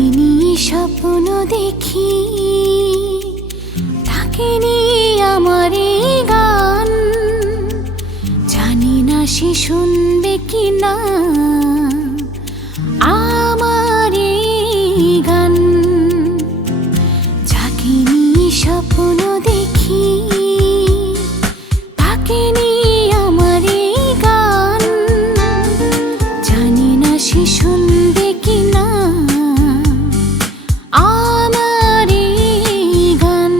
থাকিনি স্বপ্ন দেখি, থাকিনি আমার এই গান, জানি না সে শুনবে কি না আমার এই গান। থাকিনি স্বপ্ন দেখি, থাকিনি আমার এই গান, জানি না সে শুনবে কি না আমার এই গান।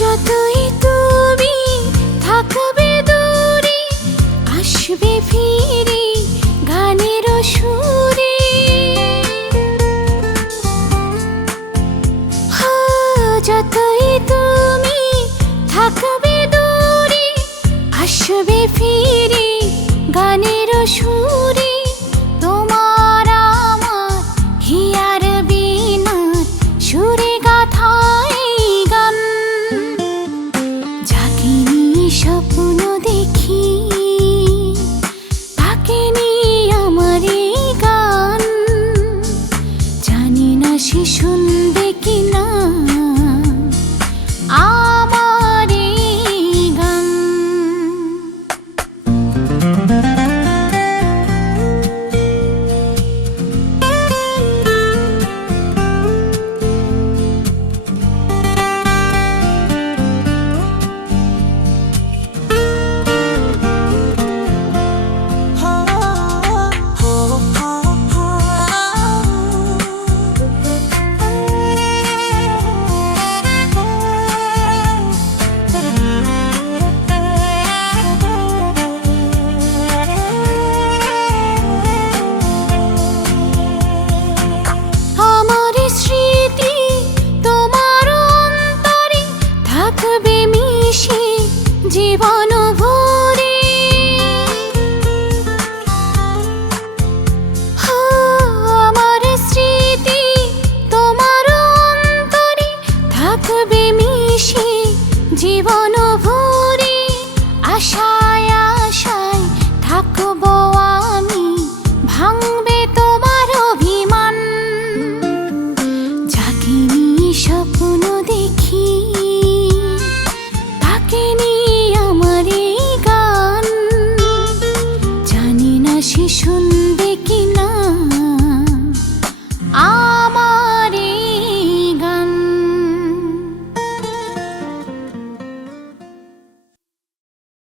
যতই তুমি থাকবে দূরে, আসবে ফিরে গানের সুরে। যতই তুমি থাকবে দূরে, আসবে ফিরে গানের সুরে। তোমার আমার হিয়ার বিনার সুরে গাথায় গান। জাগিনি স্বপ্ন দেখি, থাকিনি আমার এই গান, জানি না সে শুনবে কি না আমার এই গান। জীবন